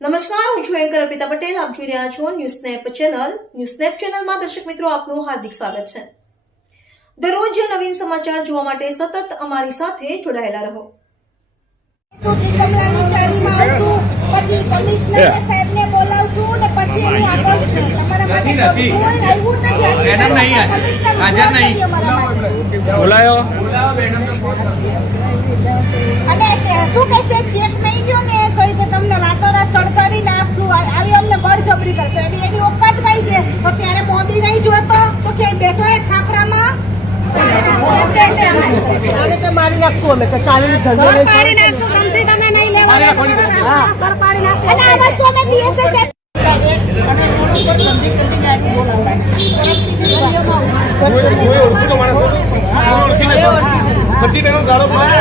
નમસ્કાર, હું છું એન્કર અર્પિતા પટેલ. આપ જોઈ રહ્યા છો news snap channel. News snap ચેનલમાં દર્શક મિત્રો આપનું હાર્દિક સ્વાગત છે. દરરોજ નવીન સમાચાર જોવા માટે સતત અમારી સાથે જોડાયેલા રહો. પછી કમિશનર સાહેબને બોલાવશું ને પછી એનું આગળ તમારા માટે કોઈ આવ્યું નથી. મેડમ નહીં હાજર નહીં બોલાયો અને શું કહેશે ચેક નહીં ગયો ને તો એ તમને રાતોરાત સળગાવી નાખશું આવી અમને બળજબરી કરતો એની ઓકાત કઈ છે. તો ત્યારે મોદી નહીં જોતો તો ક્યાંય બેઠો એ છાપરામાં મારી નાખશું અમે ચાલી પાડી નાખશું. સમજી તમે નહીં લેવા પાડી નાખશું. અને આ વસ્તુ અમે BSS બધી બહેનો ગાળો બોલે ને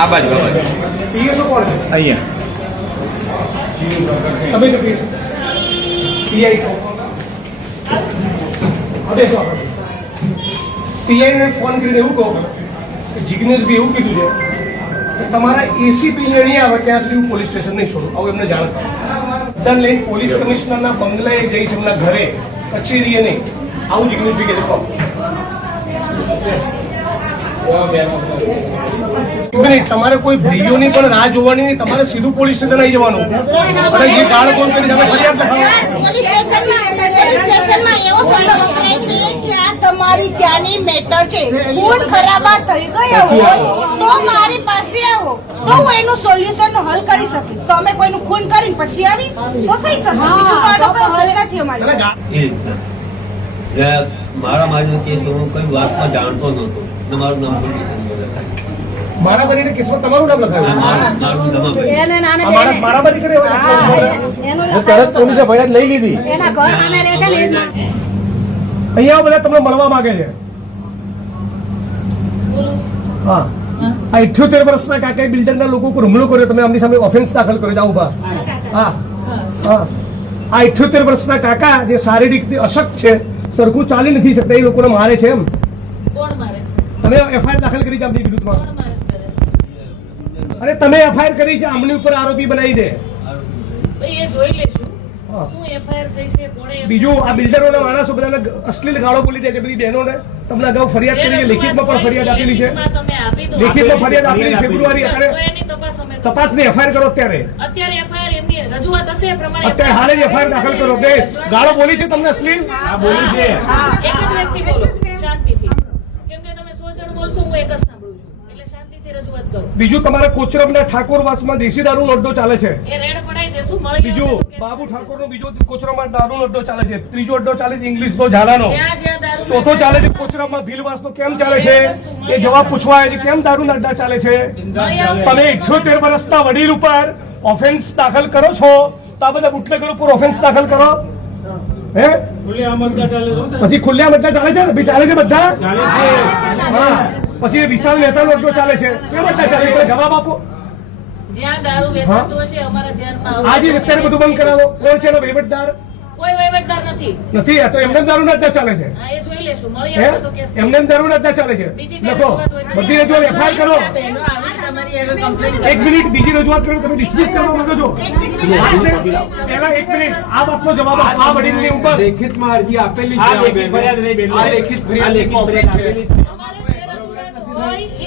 આ બાજુ પીએસઓ કોણ છે અહીંયા તમે પીઆઈ પીઆઈને ફોન કરીને એવું કહો કે જિગ્નેશભાઈ એવું કીધું છે કે તમારા એસીપી નહીં આવે ત્યાં સુધી હું પોલીસ સ્ટેશન નહીં છોડું. આવું એમને જાણ કરો. બધાને લઈને પોલીસ કમિશનરના બંગલાએ જઈશ, એમના ઘરે કચેરીએ નહીં. આવું જિગ્નેશભાઈ કહે છે. તમારે કોઈ ભાઈઓની પણ રાહ જોવાની નહીં, તમારે સીધું પોલીસ સ્ટેશન આવી જવાનું. અને જે ગાળ કોણ કરી તમે ફરિયાદ લખાવો. પોલીસ સ્ટેશનમાં એવો શબ્દ વપરાય છે કે આ તમારી ત્યાંની મેટર છે. ખૂન ખરાબા થઈ ગયો હોય તો મારી પાસે આવો તો હું એનું સોલ્યુશન હલ કરી શકીશ. તો અમે કોઈનું ખૂન કરીને પછી આવી તો થઈ શકે. બીજું તો આનો કોઈ હલ નથી અમારી. મારા મારી કેસ હું કઈ વાતમાં જાણતો નહોતો. મારું નામ મારા બનીને કેસમાં તમારું નામ લખાવ્યું. દમાભાઈ માણસ મારામારી કરે તરત પોલીસે ફરિયાદ લઈ લીધી. અહીંયા બધા તમને મળવા માંગે છે. હા, આ 78 વર્ષના કાકાએ બિલ્ડરના લોકો ઉપર હુમલો કર્યો. તમે આમની સામે ઓફેન્સ દાખલ કર્યો. જાઓ ઉભા. હા હા, આ 78 વર્ષના કાકા જે શારીરિક અશક્ત છે, સરખું ચાલી નથી શકતા, એ લોકોને મારે છે. એમ તમે એફઆઈઆર દાખલ કરી છે આમની વિરુદ્ધમાં. અરે તમે એફઆઈઆર કરી છે, આમની ઉપર આરોપી બનાવી દે. બીજું આ બિલ્ડરોના માણસો બધાને અશ્લીલ ગાળો બોલી દે છે. બધી બહેનોને તમને અગાઉ ફરિયાદ કરી છે, લેખિતમાં પણ ફરિયાદ આપેલી છે. લેખિતમાં ફરિયાદ આપેલી ફેબ્રુઆરી. અત્યારે તપાસની એફઆઈઆર કરો. અત્યારે હાલે જ એફઆઈઆર દાખલ કરો. બે ગાળો બોલી છે તમને અશ્લીલ બોલી છે. બીજું તમારે કોચરબના ઠાકોરવાસમાં દેશી દારૂનો અડ્ડો ચાલે છે. બીજું બાબુ ઠાકોરનો બીજો કોચરબમાં દારૂનો અડ્ડો ચાલે છે. ત્રીજો અડ્ડો ચાલે છે ઇંગ્લિશનો ઝાલાનો. ચોથો ચાલે છે કોચરબમાં ભીલવાસનો. કેમ ચાલે છે એ જવાબ પૂછવા આવે છે. કેમ દારૂના અડ્ડા ચાલે છે? તમે 78 વર્ષના વડીલ ઉપર ઓફેન્સ દાખલ કરો છો તો આ બધા બુટલેગરો પર ઓફેન્સ દાખલ કરો. હે પછી ખુલ્લા બધા ચાલે છે ને? ચાલે છે બધા. હા, પછી વિશાલ મહેતાનો અડ્ડો ચાલે છે. કેમ અડ્ડા ચાલે છે? જવાબ આપો. આજે અત્યારે બધું બંધ કરાવો. કોણ છે એનો વહીવટદાર? નથી. આ તો એમને દારૂના અડ્ડા ચાલે છે. એમને દારૂના અડ્ડા ચાલે છે. લખો બધી રજૂઆત એફઆઈઆર કરો. એક મિનિટ, બીજી રજૂઆત કરો. તમે ડિસમિસ કરવા માંગો છો? પહેલા એક મિનિટ આ વાતનો જવાબ આપો. આ વડીલની ઉપર લેખિતમાં અરજી આપેલી છે. લેખિત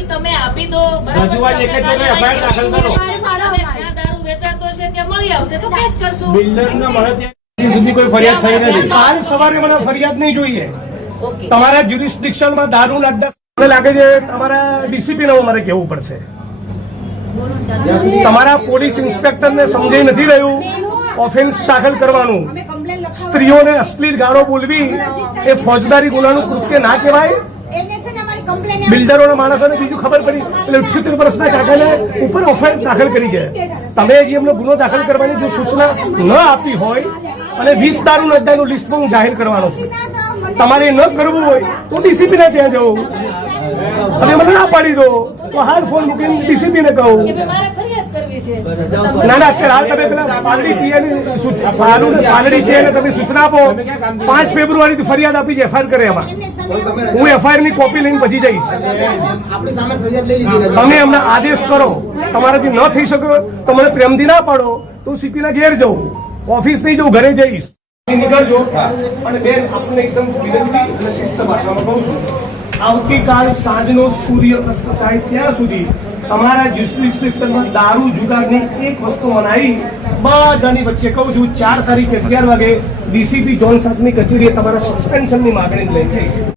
તમે આપી દો. રજૂઆત એક જ જગ્યાએ એફઆઈઆર દાખલ કરો. જ્યાં દારૂ વેચાતો હશે ત્યાં મળી આવશે તો કેસ કરશું. બિલ્ડરના મળે સુધી કોઈ ફરિયાદ થઈ નથી. કાલ સવારે મને ફરિયાદ નહીં જોઈએ. તમારા જ્યુરિસ્ડિક્શનમાં દારૂના અડ્ડા મને લાગે છે તમારા ડીસીપી ને મારે કહેવું પડશે. તમારા પોલીસ ઇન્સ્પેક્ટરને સમજાઈ નથી રહ્યું ઓફેન્સ દાખલ કરવાનું. સ્ત્રીઓને અશ્લીલ ગાળો બોલવી એ ફોજદારી ગુનાનું કૃત્ય ના કહેવાય. બિલ્ડરોના માણસોને બીજું ખબર પડી એટલે 78 વર્ષના કાકાને ઉપર ઓફેન્સ દાખલ કરી છે. તમે જે એમનો ગુનો દાખલ કરવાની જો સૂચના ન આપી હોય અને 20 દારૂના અડ્ડાનું લિસ્ટ પણ જાહેર કરવાનો છે. તમારે ન કરવું હોય તો ડીસીપી ને ત્યાં જવું. અને મને ના પાડી દો તો હાલ ફોન મૂકીને ડીસીપી ને કહું. ના ના અત્યારે હાલ તમે પેલા પાલડી પીએને તમે સૂચના આપો 5 ફેબ્રુઆરીથી ફરિયાદ આપી છે એફઆઈઆર કરે એમાં હું એફઆઈઆર ની કોપી લઈને પછી જઈશ તમે અમને આદેશ કરો તમારાથી ન થઈ શક્યો તો મને પ્રેમથી ના પાડો તો હું સીપી ના ઘેર જઉં ઓફિસ નહીં જઉં ઘરે જઈશ નીકળજો અને બેન આપણને એકદમ વિનંતી અને શિસ્ત ભાષામાં કહું છું આવતીકાલ સાંજનો સૂર્ય અસ્ત થાય ત્યાં સુધી તમારા જ્યુરિસ્ડિક્શનમાં દારૂ જુગારની એક વસ્તુ મનાઈ બધાની વચ્ચે કહું છું 4 તારીખે 11 વાગે ડીસીપી જોન સાથની કચેરીએ તમારા સસ્પેન્શનની માગણી લઈ જઈશ.